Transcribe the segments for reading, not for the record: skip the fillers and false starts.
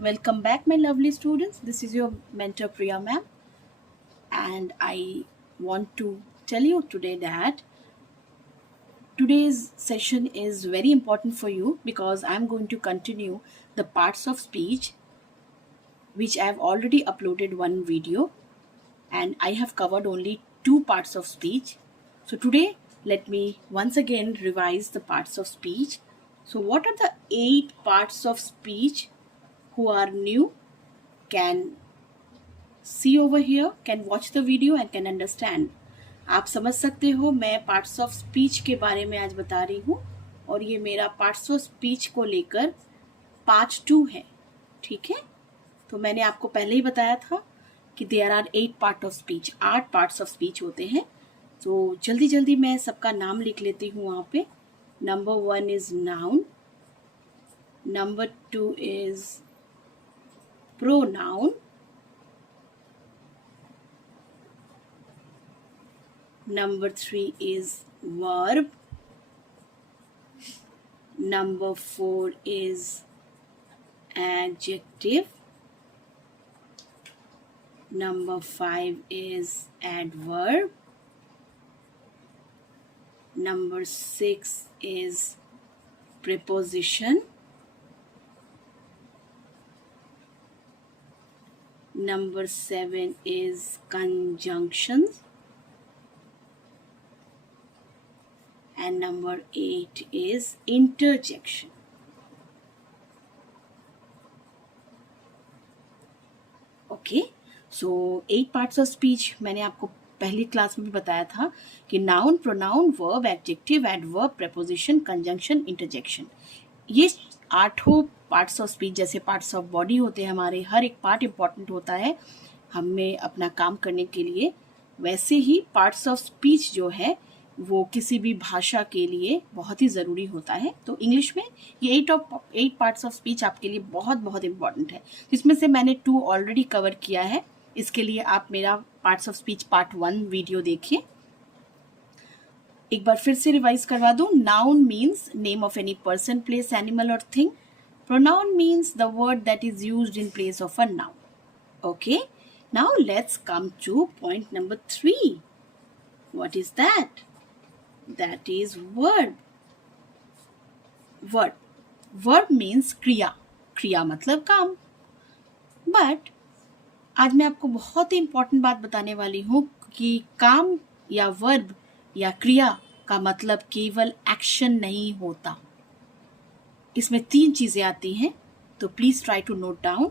Welcome back, my lovely students. This is your mentor Priya ma'am, and I want to tell you today that today's session is very important for you because I'm going to continue the parts of speech which I have already uploaded one video, and I have covered only two parts of speech. So today, let me once again revise the parts of speech. So what are the 8 parts of speech? Who are new can see over here, can watch the video and can understand. आप समझ सकते हो मैं parts of speech के बारे में आज बता रही हूँ और ये मेरा पार्ट्स ऑफ स्पीच को लेकर पार्ट 2 है. ठीक है, तो मैंने आपको पहले ही बताया था कि there are 8 part of speech, 8 parts of speech होते हैं. तो जल्दी जल्दी मैं सबका नाम लिख लेती हूँ वहाँ पे. Number 1 is noun, number 2 is pronoun, number 3 is verb, number 4 is adjective, number 5 is adverb, number 6 is preposition, number 7 is conjunctions, and number 8 is interjection. Okay, so 8 parts of speech मैंने आपको पहली क्लास में भी बताया था कि noun, pronoun, verb, adjective, adverb, preposition, conjunction, interjection, ये 8 parts of speech जैसे पार्ट्स ऑफ बॉडी होते हैं हमारे, हर एक पार्ट इम्पॉर्टेंट होता है हमें अपना काम करने के लिए, वैसे ही पार्ट्स ऑफ स्पीच जो है वो किसी भी भाषा के लिए बहुत ही ज़रूरी होता है. तो इंग्लिश में ये 8 पार्ट्स ऑफ स्पीच आपके लिए बहुत बहुत इम्पॉर्टेंट है, जिसमें से मैंने 2 ऑलरेडी कवर किया है. इसके लिए आप मेरा parts of speech part 1 video देखिए. एक बार फिर से रिवाइज करवा दूं. Noun means name of any person, place, animal और thing. Pronoun means the word that is used in place of a noun. Okay, now let's come to point number 3. What is that? That is verb. Verb means क्रिया. क्रिया मतलब काम. But आज मैं आपको बहुत ही important बात बताने वाली हूँ कि काम या वर्ब या क्रिया का मतलब केवल एक्शन नहीं होता. इसमें 3 चीजें आती हैं, तो please try to note down.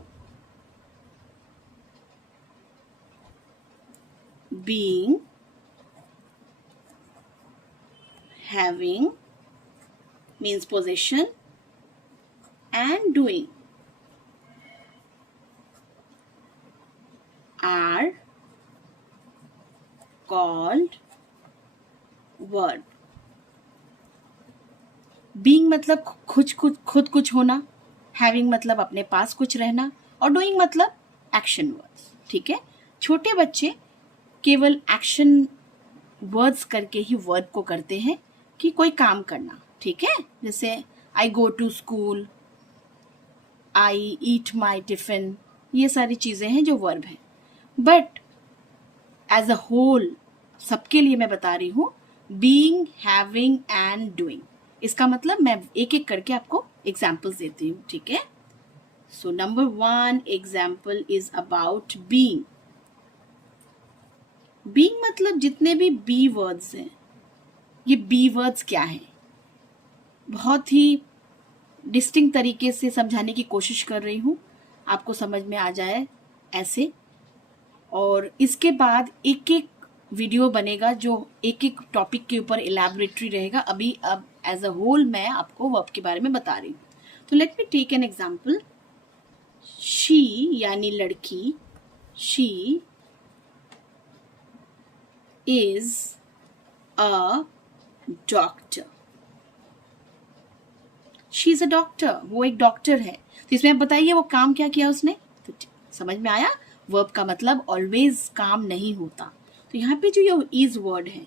Being, having means possession, and doing are called verb. Being मतलब खुद कुछ होना, having मतलब अपने पास कुछ रहना, और doing मतलब action words. ठीक है, छोटे बच्चे केवल action words करके ही verb को करते हैं कि कोई काम करना. ठीक है, जैसे I go to school, I eat my tiffin, ये सारी चीजें हैं जो वर्ब है. बट एज अ होल सबके लिए मैं बता रही हूं बीइंग, हैविंग एंड डूइंग. इसका मतलब मैं एक एक करके आपको एग्जाम्पल्स देती हूँ. ठीक है, so number 1 example is about being. Being मतलब जितने भी बी वर्ड्स हैं. ये बी वर्ड्स क्या है, बहुत ही डिस्टिंक्ट तरीके से समझाने की कोशिश कर रही हूँ, आपको समझ में आ जाए ऐसे. और इसके बाद एक एक वीडियो बनेगा जो एक एक टॉपिक के ऊपर इलैबोरेटरी रहेगा. अब एज अ होल मैं आपको वर्ब के बारे में बता रही हूँ. तो let me take an example. She यानी लड़की, she is a doctor. She is a doctor, वो एक डॉक्टर है. तो इसमें आप बताइए वो काम क्या किया उसने. तो समझ में आया, वर्ब का मतलब ऑलवेज काम नहीं होता. तो यहाँ पे जो ये इज वर्ड है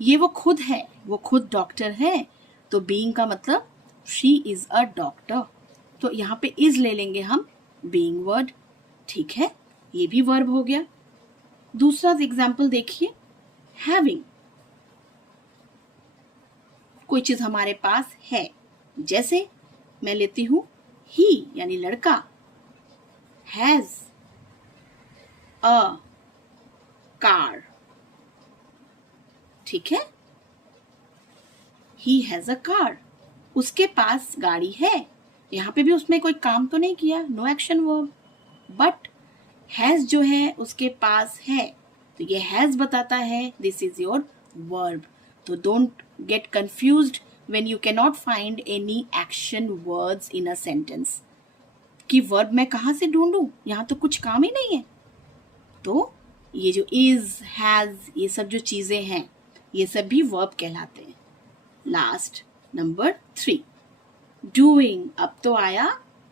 ये वो खुद है, वो खुद डॉक्टर है. तो बीइंग का मतलब शी इज अ डॉक्टर. तो यहाँ पे इज ले लेंगे हम बीइंग वर्ड, ठीक है, ये भी वर्ब हो गया। दूसरा एग्जाम्पल देखिए, हैविंग, कोई चीज हमारे पास है, जैसे मैं लेती हूं ही यानी लड़का, हैज अ कार, ठीक है, ही हैज अ कार, उसके पास गाड़ी है। यहाँ पे भी उसने कोई काम तो नहीं किया, no action verb, but has जो है उसके पास है, तो ये हैज बताता है दिस इज योर वर्ब। तो don't get confused when you can not find any action words in a sentence कि वर्ब मैं कहाँ से ढूंढूं, यहाँ तो कुछ काम ही नहीं है। तो ये जो इज, हैज, ये सब जो चीजें हैं ये सब भी वर्ब कहलाते हैं। Last number 3, doing. अब तो आया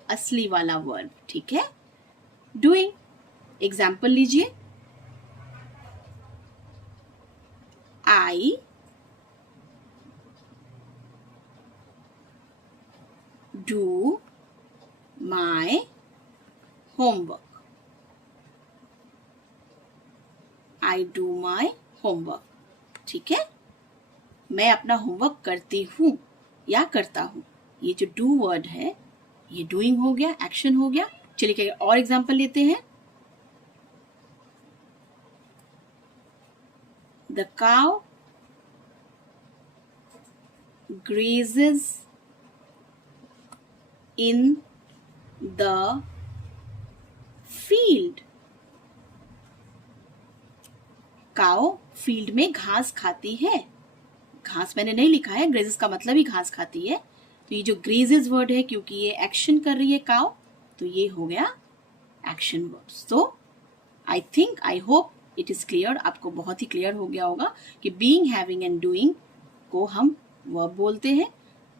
असली वाला वर्ब, ठीक है, डूइंग। एग्जाम्पल लीजिए, I do my homework, I do my homework, ठीक है, मैं अपना होमवर्क करती हूँ या करता हूँ। ये जो डू वर्ड है ये डूइंग हो गया, एक्शन हो गया। चलिए और एग्जाम्पल लेते हैं, the cow grazes in the field, cow field में घास खाती है। घास मैंने नहीं लिखा है, ग्रेजेस का मतलब ही घास खाती है, तो ये जो ग्रेजेस वर्ड है क्योंकि ये एक्शन कर रही है काउ, तो ये हो गया एक्शन वर्ड्स। तो I think, I hope it is clear, आपको बहुत ही क्लियर हो गया होगा कि बीइंग, हैविंग एंड डूइंग को हम वर्ब बोलते हैं।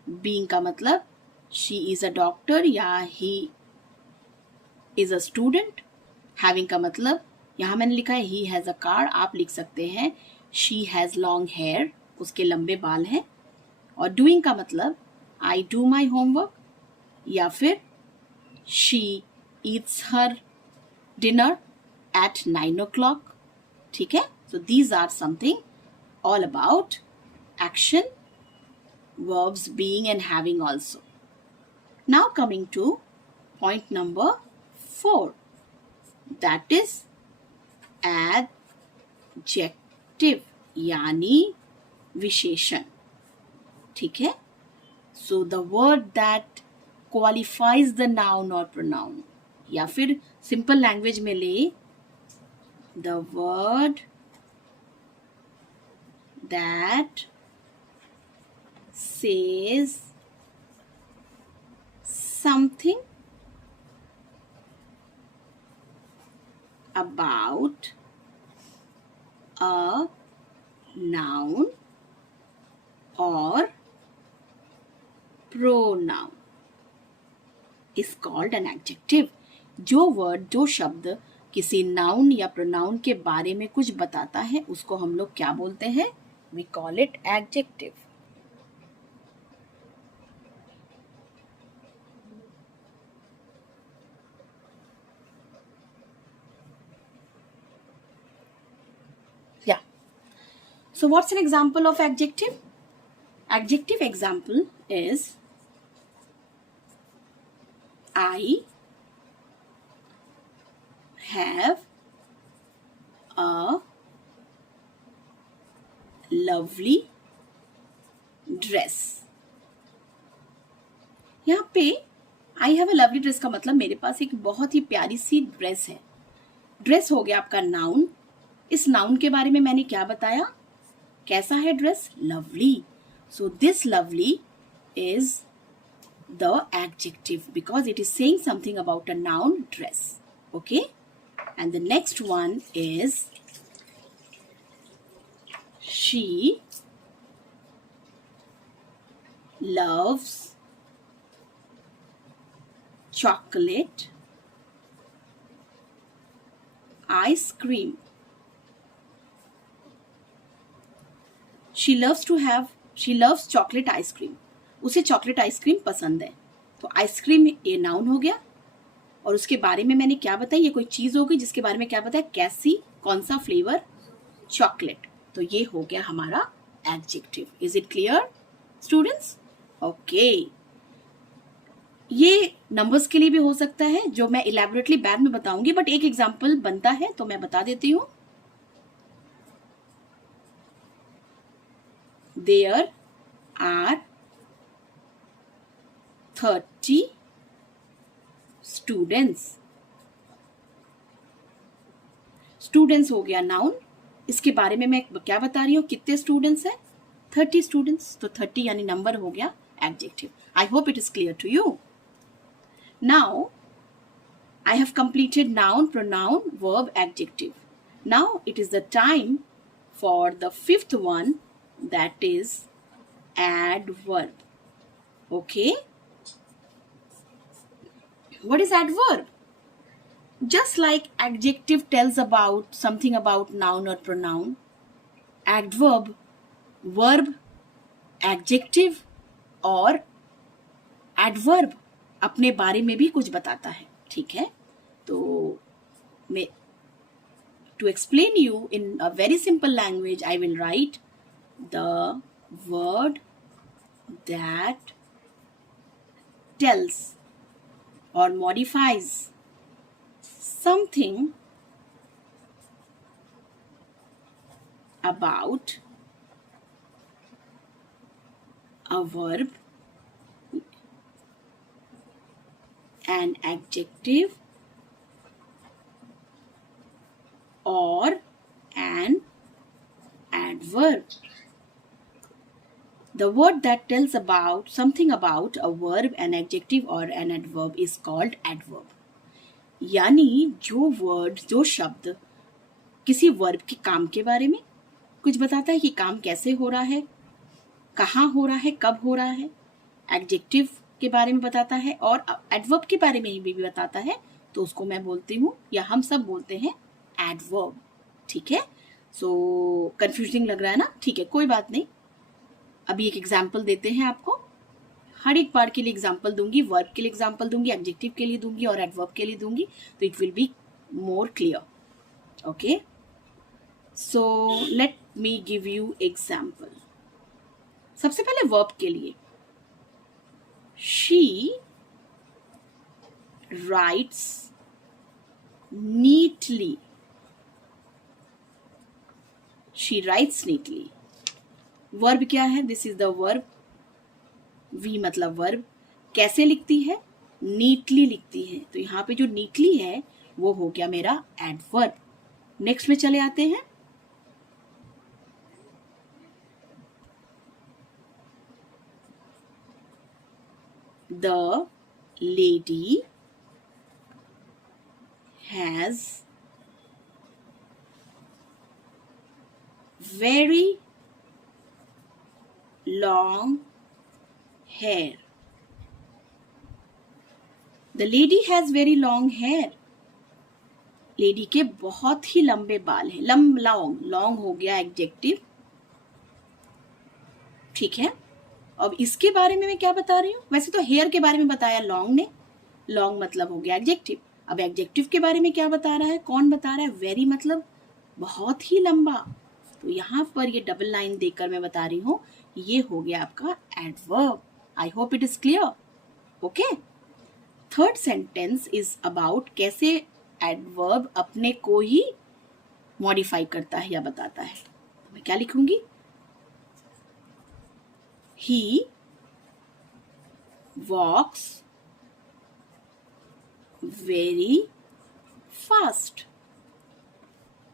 बीइंग का मतलब शी इज अ डॉक्टर या he is a student. Having का मतलब यहां मैंने लिखा है ही हैज अ कार, आप लिख सकते हैं शी हैज लॉन्ग हेयर, उसके लंबे बाल हैं। और डूइंग का मतलब आई डू माई होमवर्क या फिर she eats her dinner at 9 o'clock, ठीक है। So these are something all about action verbs being and having also. Now coming to point number 4, that is adjective यानी विशेषण, ठीक है। So the word that qualifies the noun or pronoun, या फिर simple language में ले, the word that says something about a noun or pronoun is called an adjective. जो word, जो शब्द किसी नाउन या प्रोनाउन के बारे में कुछ बताता है उसको हम लोग क्या बोलते हैं? We call it adjective. Yeah. So what's an example of adjective? Adjective example is I have a lovely dress. यहाँ पे I have a lovely dress का मतलब मेरे पास एक बहुत ही प्यारी सी ड्रेस है। ड्रेस हो गया आपका नाउन। इस नाउन के बारे में मैंने क्या बताया? कैसा है dress? Lovely. So this lovely is the adjective because it is saying something about a noun dress. Okay? And the next one is she loves chocolate ice cream. She loves chocolate ice cream. उसे chocolate ice cream पसंद है। तो ice cream ये noun हो गया, और उसके बारे में मैंने क्या बताया, ये कोई चीज होगी जिसके बारे में क्या बताया, कैसी, कौन सा फ्लेवर, चॉकलेट। तो ये हो गया हमारा adjective. Is it clear students? Okay, ये नंबर्स के लिए भी हो सकता है, जो मैं इलेबोरेटली बाद में बताऊंगी, बट एक एग्जाम्पल बनता है तो मैं बता देती हूं। There are 30 students. स्टूडेंट्स हो गया नाउन, इसके बारे में मैं क्या बता रही हूँ, कितने स्टूडेंट्स हैं, 30 स्टूडेंट्स, तो 30 यानी नंबर हो गया adjective. I hope it is clear to you. Now I have completed noun, pronoun, verb, adjective. Now it is the time for the fifth one, that is adverb. Okay? What is adverb? Just like adjective tells about something about noun or pronoun, adverb, verb, adjective और adverb अपने बारे में भी कुछ बताता है। ठीक है, तो मैं to explain you in a very simple language, I will write the word that tells or modifies something about a verb, an adjective or an adverb. The word that tells about something about a verb, an adjective or an adverb is called adverb. यानी जो word, जो शब्द किसी verb के काम के बारे में कुछ बताता है कि काम कैसे हो रहा है, कहाँ हो रहा है, कब हो रहा है, एडजेक्टिव के बारे में बताता है और एडवर्ब के बारे में भी बताता है, तो उसको मैं बोलती हूँ या हम सब बोलते हैं एडवर्ब। ठीक है, सो कंफ्यूजिंग लग रहा है ना? ठीक है, कोई बात नहीं। अभी एक एग्जाम्पल देते हैं आपको, हर एक बार के लिए एग्जाम्पल दूंगी, वर्ब के लिए एग्जाम्पल दूंगी, एडजेक्टिव के लिए दूंगी और एडवर्ब के लिए दूंगी, तो it will be more clear. Okay, so let me give you example. सबसे पहले वर्ब के लिए, she writes neatly. She writes neatly. Verb क्या है? This is the verb, V मतलब वर्ब। कैसे लिखती है? नीटली लिखती है, तो यहाँ पे जो नीटली है वो हो गया मेरा एडवर्ब। नेक्स्ट में चले आते हैं। The lady has very long hair. The lady has very long hair. Lady के बहुत ही लंबे बाल हैं। लॉन्ग हो गया एडजेक्टिव। ठीक है, अब इसके बारे में मैं क्या बता रही हूँ? वैसे तो हेयर के बारे में बताया लॉन्ग ने, लॉन्ग मतलब हो गया एडजेक्टिव। अब एडजेक्टिव के बारे में क्या बता रहा है? कौन बता रहा है? वेरी मतलब बहुत ही लंबा। तो यहाँ पर ये डबल लाइन देकर मैं बता रही हूँ, ये हो गया आपका adverb. I hope it is clear. Okay, third sentence is about कैसे एडवर्ब अपने को ही मॉडिफाई करता है या बताता है। तो मैं क्या लिखूंगी? He walks very fast.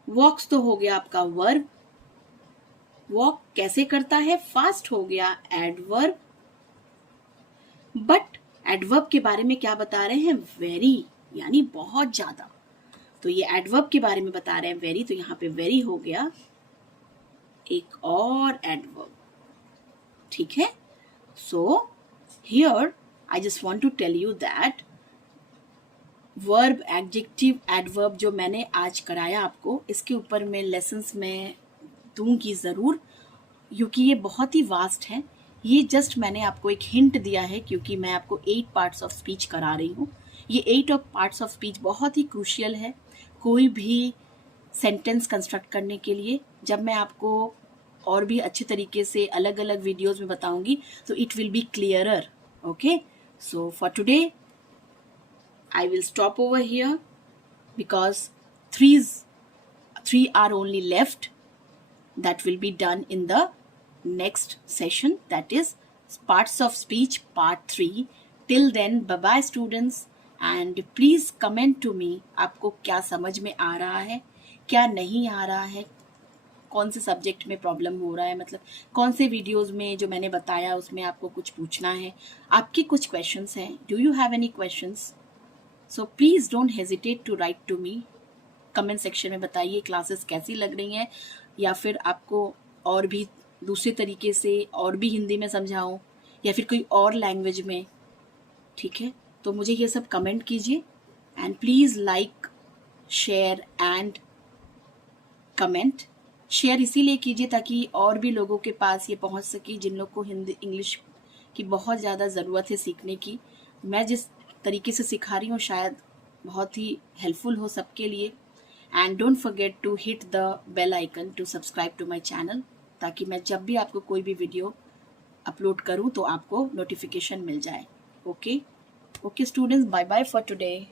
Walks तो हो गया आपका वर्ब, वॉक कैसे करता है? फास्ट हो गया एडवर्ब। बट एडवर्ब के बारे में क्या बता रहे हैं? वेरी, यानी बहुत ज्यादा। तो ये एडवर्ब के बारे में बता रहे हैं वेरी, तो यहाँ पे वेरी हो गया एक और एडवर्ब। ठीक है, so here I just want to tell you that verb, adjective, adverb जो मैंने आज कराया आपको, इसके ऊपर मैं लेसन्स में दूंगी ज़रूर, क्योंकि ये बहुत ही वास्ट है। ये जस्ट मैंने आपको एक हिंट दिया है क्योंकि मैं आपको 8 पार्ट्स ऑफ स्पीच करा रही हूँ। ये 8 ऑफ पार्ट्स ऑफ स्पीच बहुत ही क्रूशियल है कोई भी सेंटेंस कंस्ट्रक्ट करने के लिए। जब मैं आपको और भी अच्छे तरीके से अलग अलग वीडियोस में बताऊंगी तो it will be clearer. Okay, so for today I will stop over here because three are only left. That will be done in the next session, that is parts of speech part 3. Till then, bye bye students, and please comment to me आपको क्या समझ में आ रहा है, क्या नहीं आ रहा है, कौन से सब्जेक्ट में प्रॉब्लम हो रहा है, मतलब कौन से वीडियोस में जो मैंने बताया उसमें आपको कुछ पूछना है, आपके कुछ क्वेश्चंस हैं, do you have any questions? So please don't hesitate to write to me. Comment section में बताइए क्लासेस कैसी लग रही हैं, या फिर आपको और भी दूसरे तरीके से और भी हिंदी में समझाऊं या फिर कोई और लैंग्वेज में। ठीक है, तो मुझे ये सब कमेंट कीजिए and please like, share and comment. Share इसीलिए कीजिए ताकि और भी लोगों के पास ये पहुंच सके जिन लोग को हिंदी इंग्लिश की बहुत ज़्यादा ज़रूरत है सीखने की। मैं जिस तरीके से सिखा रही हूँ शायद बहुत ही हेल्पफुल हो सबके लिए। And don't forget to hit the bell icon to subscribe to my channel, ताकि मैं जब भी आपको कोई भी वीडियो अपलोड करूँ तो आपको नोटिफिकेशन मिल जाए। Okay students, bye bye for today.